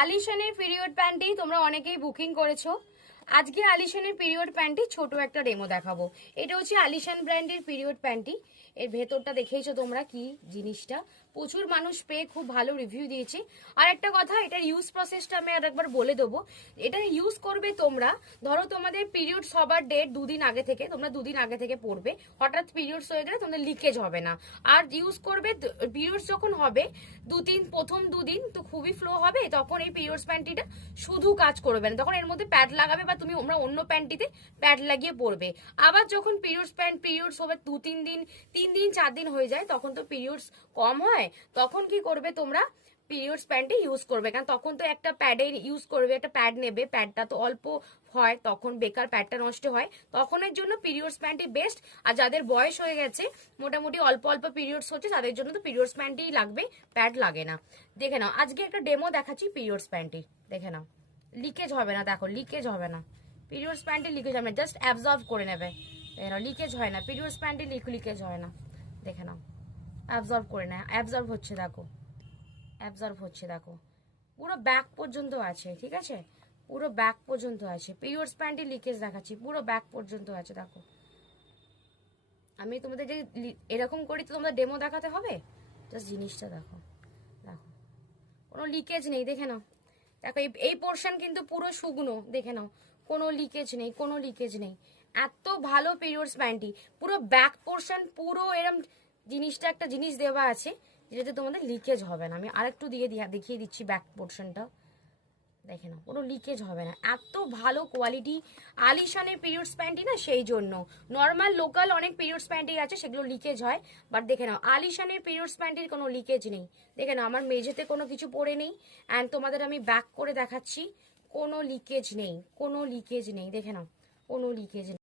আলিশানের period প্যান্টটি তোমরা অনেকেই বুকিং করেছো। আজকে আলিশানের পিরিয়ড প্যান্টটি ছোট একটা ডেমো দেখাবো। এটা হচ্ছে আলিশান ব্র্যান্ডের পিরিয়ড প্যান্টটি। এর ভেতরটা দেখেইছো তোমরা কি জিনিসটা, প্রচুর মানুষ পেয়ে খুব ভালো রিভিউ দিয়েছে। আর একটা কথা, এটার ইউজ প্রসেসটা আমি আর একবার বলে দেবো। এটা ইউজ করবে তোমরা, ধরো তোমাদের পিরিয়ডস হবার ডেট দুদিন আগে থেকে, তোমরা দুদিন আগে থেকে পড়বে। হঠাৎ পিরিয়ডস হয়ে গেলে তোমাদের লিকেজ হবে না। আর ইউজ করবে পিরিয়ডস যখন হবে প্রথম দুদিন তো খুবই ফ্লো হবে, তখন এই পিরিয়ডস প্যান্টিটা শুধু কাজ করবে না, তখন এর মধ্যে প্যাড লাগাবে বা তুমি আমরা অন্য প্যান্টিতে প্যাড লাগিয়ে পরবে। আবার যখন পিরিয়ডস হবে 3 দিন 4 দিন হয়ে যায়, তখন তো পিরিয়ডস কম হয়, তখন কি করবে তোমরা পিরিয়ডস প্যান্টে ইউজ করবে। কারণ তখন তো একটা প্যাডে ইউজ করবে, একটা প্যাড নেবে, প্যাডটা তো অল্প হয়, তখন বেকার প্যাডটা নষ্ট হয়। তখনের জন্য পিরিয়ডস প্যান্টই বেস্ট। আর যাদের বয়স হয়ে গেছে, মোটামুটি অল্প অল্প পিরিয়ডস হচ্ছে, তাদের জন্য তো পিরিয়ডস প্যান্টই লাগবে, প্যাড লাগে না। দেখে নাও, আজকে একটা ডেমো দেখাচ্ছি পিরিয়ডস প্যান্টটি, দেখে নাও। লিকেজ হবে না, দেখো লিকেজ হবে না, পিরিয়ডস প্যান্টে লিকেজ হবে না, জাস্ট অ্যাবজর্ব করে নেবে। দেখে নাও, লিকেজ হয় না, পিরিয়ডস প্যান্টে লিকেজ হয় না। দেখে নাও, অ্যাবজর্ব করে নেয়, অ্যাবজর্ব হচ্ছে, দেখো অ্যাবজর্ব হচ্ছে, দেখো পুরো ব্যাক পর্যন্ত আছে, ঠিক আছে, পুরো ব্যাক পর্যন্ত আছে। পিরিয়ডস প্যান্টে লিকেজ দেখাচ্ছি, পুরো ব্যাক পর্যন্ত আছে, দেখো। আমি তোমাদের যে এরকম করি তো তোমাদের ডেমো দেখাতে হবে, জাস্ট জিনিসটা দেখো, দেখো কোনো লিকেজ নেই, দেখে নাও। দেখো এই পোর্শন কিন্তু পুরো শুকনো, দেখে নাও, কোনো লিকেজ নেই, কোনো লিকেজ নেই। এত ভালো পিরিয়ডস প্যান্টি, পুরো ব্যাক পোর্শন পুরো এরম জিনিসটা, একটা জিনিস দেওয়া আছে যেটাতে তোমাদের লিকেজ হবে না। আমি আরেকটু দেখিয়ে দিচ্ছি ব্যাক পোর্শনটা, দেখে নাও, কোনো লিকেজ হবে না। এত ভালো কোয়ালিটি আলিশানের পিরিয়ডস প্যান্টি না, সেই জন্য। নর্মাল লোকাল অনেক পিরিয়ডস প্যান্টি আছে, সেগুলো লিকেজ হয়, বাট দেখে নাও আলিশানের পিরিয়ডস প্যান্টির কোনো লিকেজ নেই। দেখে নাও, আমার মেঝেতে কোনো কিছু পড়ে নেই। অ্যান্ড তোমাদের আমি ব্যাক করে দেখাচ্ছি, কোনো লিকেজ নেই, কোনো লিকেজ নেই, দেখে নাও, কোনো লিকেজ নেই।